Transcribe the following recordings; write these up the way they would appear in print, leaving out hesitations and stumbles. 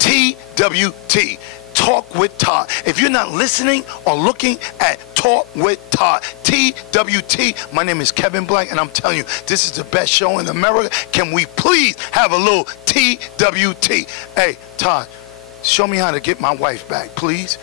TWT. Talk with Todd. If you're not listening or looking at Talk with Todd, TWT, my name is Kevin Black, and I'm telling you, this is the best show in America. Can we please have a little TWT? Hey, Todd, show me how to get my wife back, please.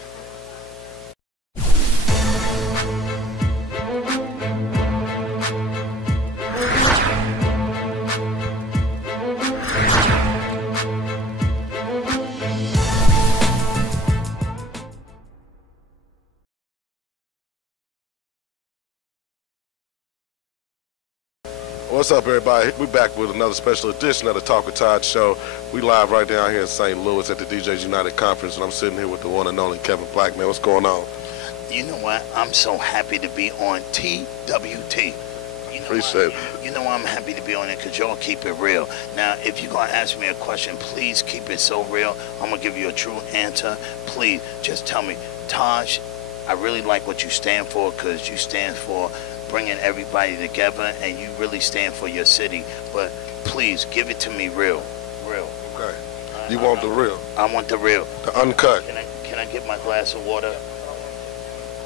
What's up, everybody? We're back with another special edition of the Talk with Todd show. We live right down here in St. Louis at the DJs United Conference, and I'm sitting here with the one and only Kevin Black. Man, what's going on? You know what? I'm so happy to be on TWT. Appreciate it. You know I'm happy to be on it because y'all keep it real. Now, if you're going to ask me a question, please keep it so real. I'm going to give you a true answer. Please, just tell me, Taj, I really like what you stand for because you stand for bringing everybody together, and you really stand for your city. But please give it to me real. Okay. You want the real? I want the real. The uncut. Can I get my glass of water?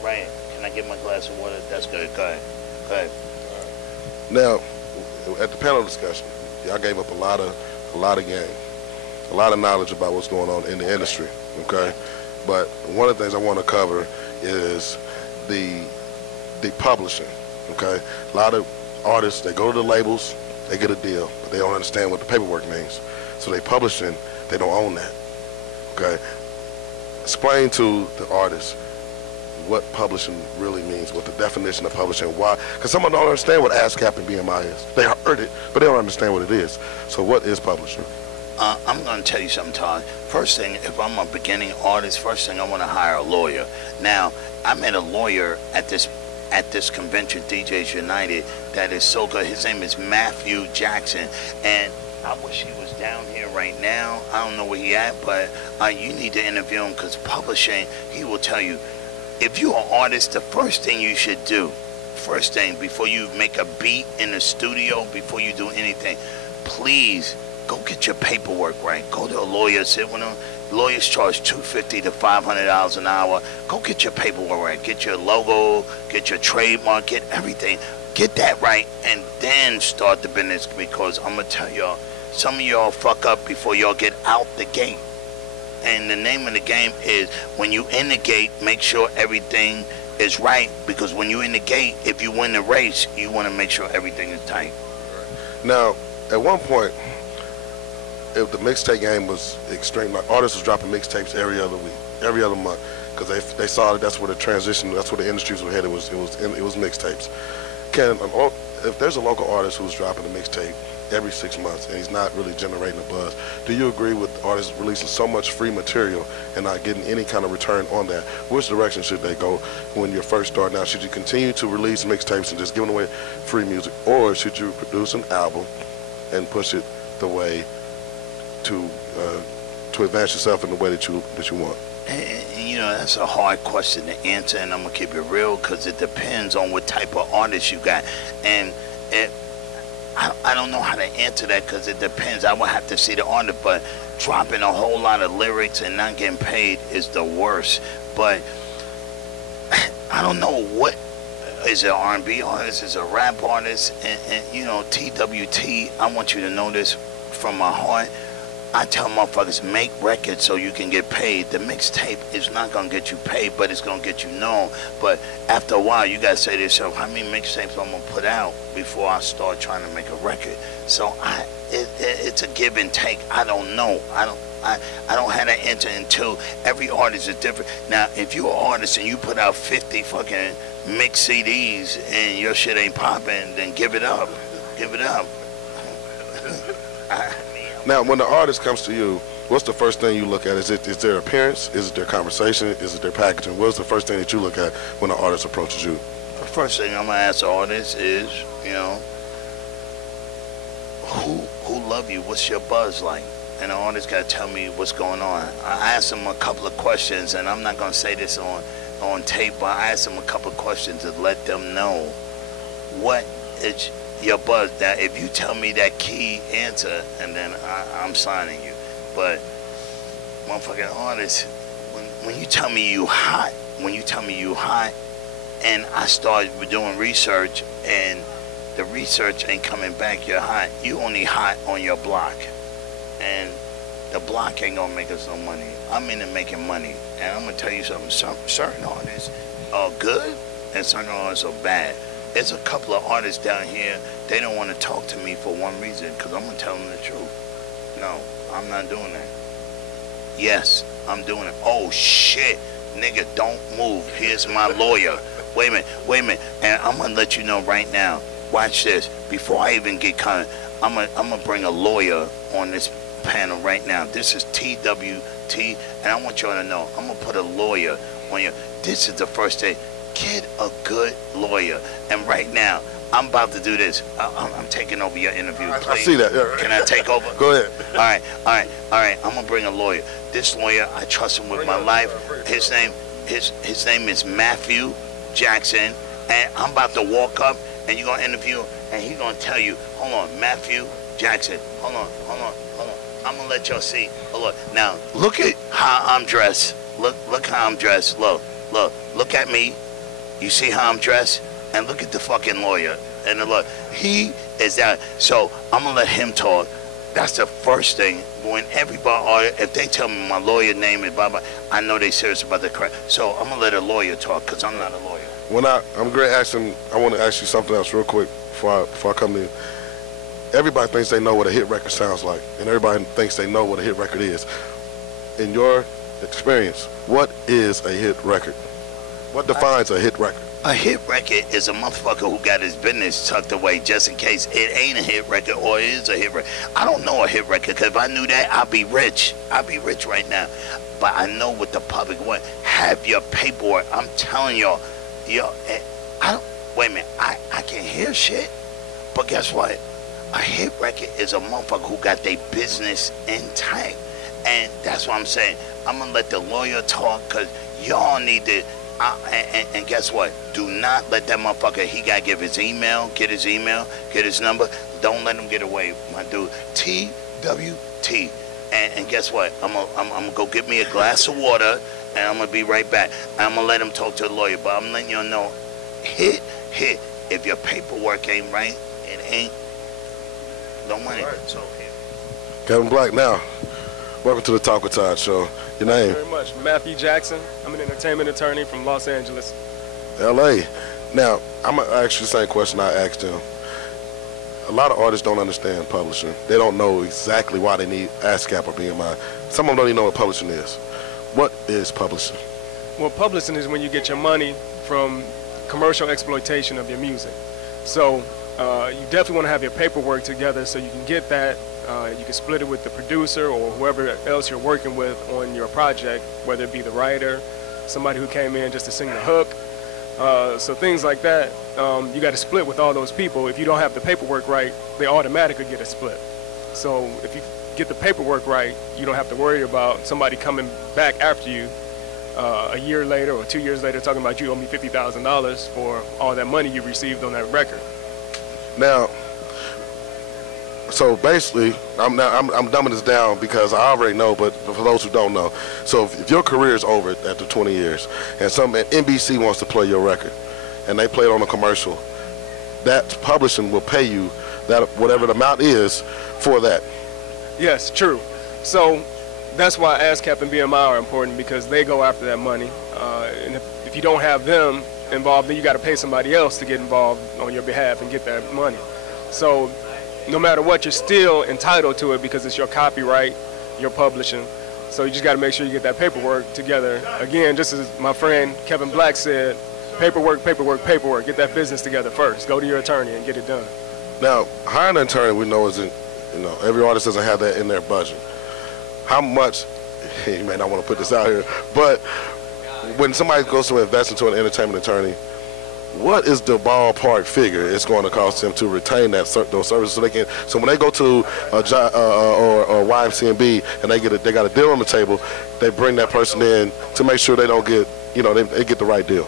Right. Can I get my glass of water? That's good. Go ahead. Now, at the panel discussion, y'all gave up a lot of game, a lot of knowledge about what's going on in the industry. Okay. But one of the things I want to cover is the publishing. Okay, a lot of artists, they go to the labels, they get a deal, but they don't understand what the paperwork means. So they publishing, they don't own that. Okay, explain to the artists what publishing really means, what the definition of publishing, why, because someone don't understand what ASCAP and BMI is. They heard it, but they don't understand what it is. So what is publishing? I'm going to tell you something, Todd. First thing, if I'm a beginning artist, first thing I want to hire a lawyer. Now, I met a lawyer at this convention, DJs United, that is so good. His name is Matthew Jackson, and I wish he was down here right now. I don't know where he at, but you need to interview him because publishing, he will tell you, if you're an artist, the first thing you should do, first thing, before you make a beat in the studio, before you do anything, please go get your paperwork right. Go to a lawyer, sit with him. Lawyers charge $250 to $500 an hour. Go get your paperwork right. Get your logo, get your trademark, get everything. Get that right, and then start the business, because I'm going to tell y'all, some of y'all fuck up before y'all get out the gate. And the name of the game is, when you in the gate, make sure everything is right, because when you in the gate, if you win the race, you want to make sure everything is tight. Now, at one point, if the mixtape game was extreme, like artists was dropping mixtapes every other week, every other month, because they saw that that's where the transition, that's where the industries were headed. It was mixtapes. If there's a local artist who's dropping a mixtape every 6 months and he's not really generating a buzz, do you agree with artists releasing so much free material and not getting any kind of return on that? Which direction should they go when you're first starting out? Should you continue to release mixtapes and just giving away free music, or should you produce an album and push it the way to advance yourself in the way that you want? And, you know, that's a hard question to answer, and I'm gonna keep it real, because it depends on what type of artist you got. And I don't know how to answer that, because it depends. I would have to see the artist, but dropping a whole lot of lyrics and not getting paid is the worst. But I don't know, what is it, R&B artist, is a rap artist, and you know, TWT, I want you to know this from my heart. I tell motherfuckers, make records so you can get paid. The mixtape is not going to get you paid, but it's going to get you known. But after a while, you got to say to yourself, how many mixtapes I'm going to put out before I start trying to make a record? So it's a give and take. I don't know. I don't have that answer until every artist is different. Now, if you're an artist and you put out 50 fucking mix CDs and your shit ain't popping, then give it up. Give it up. Now, when the artist comes to you, what's the first thing you look at? Is their appearance? Is it their conversation? Is it their packaging? What's the first thing that you look at when an artist approaches you? The first thing I'm gonna ask the artist is, you know, who love you? What's your buzz like? And the artist gotta tell me what's going on. I ask them a couple of questions, and I'm not gonna say this on tape, but I ask them a couple of questions to let them know what is your buzz. That if you tell me that key answer, and then I'm signing you. But motherfucking artist, when you tell me you hot, and I started doing research, and the research ain't coming back, you're hot. You only hot on your block, and the block ain't gonna make us no money. I'm into making money, and I'm gonna tell you something. Certain artists are good, and certain artists are bad. There's a couple of artists down here, they don't want to talk to me for one reason, because I'm gonna tell them the truth. No, I'm not doing that. Yes, I'm doing it. Oh shit, nigga, don't move. Here's my lawyer. Wait a minute. And I'm gonna let you know right now. Watch this. Before I even get caught, I'm gonna bring a lawyer on this panel right now. This is TWT, and I want y'all to know, I'm gonna put a lawyer on you. This is the first day. Get a good lawyer. And right now, I'm about to do this. I'm taking over your interview, please. I see that. Yeah. Can I take over? Go ahead. All right. I'm gonna bring a lawyer. This lawyer, I trust him with my life. His name is Matthew Jackson, and I'm about to walk up, and you're gonna interview him, and he's gonna tell you, hold on, Matthew Jackson. Hold on. I'm gonna let y'all see. Look, now look at how I'm dressed. Look how I'm dressed. Look at me. You see how I'm dressed? And look at the fucking lawyer. And look, he is that. So I'm gonna let him talk. That's the first thing. When everybody, if they tell me my lawyer name is blah blah, I know they serious about the crap. So I'm gonna let a lawyer talk, because I'm not a lawyer. When I'm great asking, I want to ask you something else real quick before I come to you. Everybody thinks they know what a hit record sounds like, and everybody thinks they know what a hit record is. In your experience, what is a hit record? What defines a hit record? A hit record is a motherfucker who got his business tucked away just in case it ain't a hit record or it is a hit record. I don't know a hit record, because if I knew that, I'd be rich. I'd be rich right now. But I know what the public want. Have your paperwork. I'm telling y'all, wait a minute, I can hear shit, but guess what? A hit record is a motherfucker who got their business intact. And that's what I'm saying. I'm going to let the lawyer talk, because y'all need to, and guess what? Do not let that motherfucker, he got to give his email, get his number. Don't let him get away, my dude. TWT. And guess what? I'm going to go get me a glass of water, and I'm going to be right back. I'm going to let him talk to the lawyer, but I'm letting y'all know, hit. If your paperwork ain't right, it ain't no money. Right. So, Kevin Black, now, welcome to the Talk with Todd show. Your name? Thank you very much. Matthew Jackson. I'm an entertainment attorney from Los Angeles. L.A. Now, I'm going to ask you the same question I asked him. A lot of artists don't understand publishing. They don't know exactly why they need ASCAP or BMI. Some of them don't even know what publishing is. What is publishing? Well, publishing is when you get your money from commercial exploitation of your music. So you definitely want to have your paperwork together so you can get that. You can split it with the producer or whoever else you're working with on your project, whether it be the writer, somebody who came in just to sing the hook. So things like that, you got to split with all those people. If you don't have the paperwork right, they automatically get a split. So if you get the paperwork right, you don't have to worry about somebody coming back after you a year later or 2 years later talking about you owe me $50,000 for all that money you received on that record. Now, so basically, I'm dumbing this down because I already know, but for those who don't know, so if your career is over after 20 years and NBC wants to play your record and they play it on a commercial, that publishing will pay you that whatever the amount is for that. Yes, true. So that's why ASCAP and BMI are important, because they go after that money. And if you don't have them involved, then you got to pay somebody else to get involved on your behalf and get that money. So no matter what, you're still entitled to it because it's your copyright, your publishing. So you just got to make sure you get that paperwork together. Again, just as my friend Kevin Black said, paperwork, paperwork, paperwork. Get that business together first. Go to your attorney and get it done. Now, hiring an attorney, we know isn't, every artist doesn't have that in their budget. How much, you may not want to put this out here, but when somebody goes to invest into an entertainment attorney, what is the ballpark figure it's going to cost them to retain those services so when they go to a or YMCMB and they got a deal on the table, they bring that person in to make sure they don't get, they get the right deal?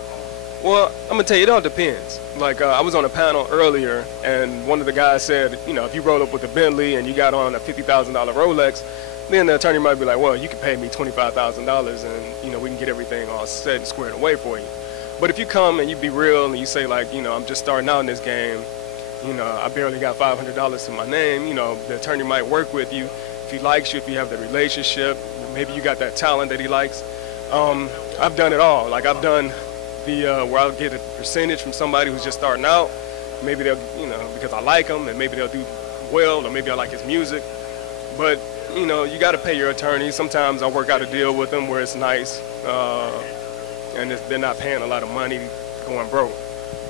Well, I'm gonna tell you, it all depends. Like I was on a panel earlier, and one of the guys said, if you roll up with a Bentley and you got on a $50,000 Rolex, then the attorney might be like, well, you can pay me $25,000 and, you know, we can get everything all set and squared away for you. But if you come and you be real and you say, like, you know, I'm just starting out in this game, you know, I barely got $500 to my name, you know, the attorney might work with you. If he likes you, if you have the relationship, maybe you got that talent that he likes. I've done it all. Like, I've done the where I'll get a percentage from somebody who's just starting out. Maybe they'll, you know, because I like them, and maybe they'll do well, or maybe I like his music. But, you know, you got to pay your attorney. Sometimes I work out a deal with them where it's nice, and they're not paying a lot of money going broke.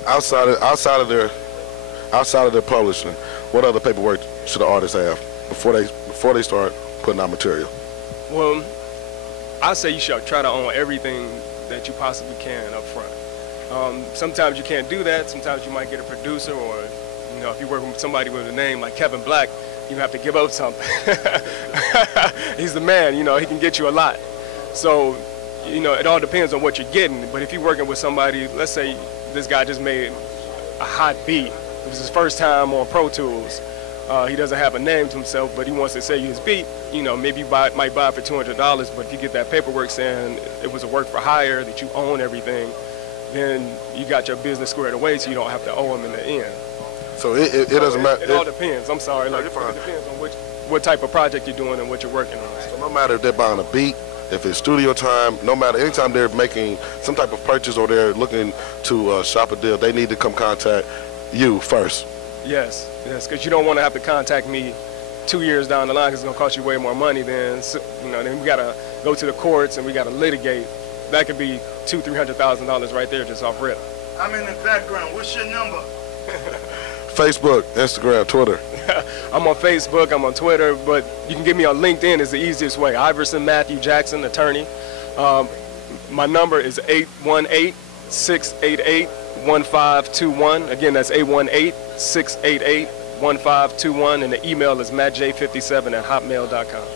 Outside of their publishing, what other paperwork should the artist have before they start putting out material? Well, I say you should try to own everything that you possibly can up front. Sometimes you can't do that. Sometimes you might get a producer, or, you know, if you're working with somebody with a name like Kevin Black, you have to give up something. He's the man, you know, he can get you a lot. So, you know, it all depends on what you're getting. But if you're working with somebody, let's say this guy just made a hot beat. It was his first time on Pro Tools. He doesn't have a name to himself, but he wants to sell you his beat. You know, maybe you might buy it for $200, but if you get that paperwork saying it was a work for hire, that you own everything, then you got your business squared away, so you don't have to owe him in the end. So it doesn't matter. It all depends. I'm sorry. Like, it depends on what type of project you're doing and what you're working on. So no matter if they're buying a beat, if it's studio time, no matter, anytime they're making some type of purchase or they're looking to shop a deal, they need to come contact you first. Yes, because you don't want to have to contact me 2 years down the line, because it's going to cost you way more money than, you know, then we got to go to the courts and we got to litigate. That could be $200,000-$300,000 right there just off rip. I'm in the background. What's your number? Facebook, Instagram, Twitter. I'm on Facebook, I'm on Twitter, but you can get me on LinkedIn is the easiest way. Iverson Matthew Jackson, attorney. My number is 818-688-1521. Again, that's 818-688-1521, and the email is mattj57@hotmail.com.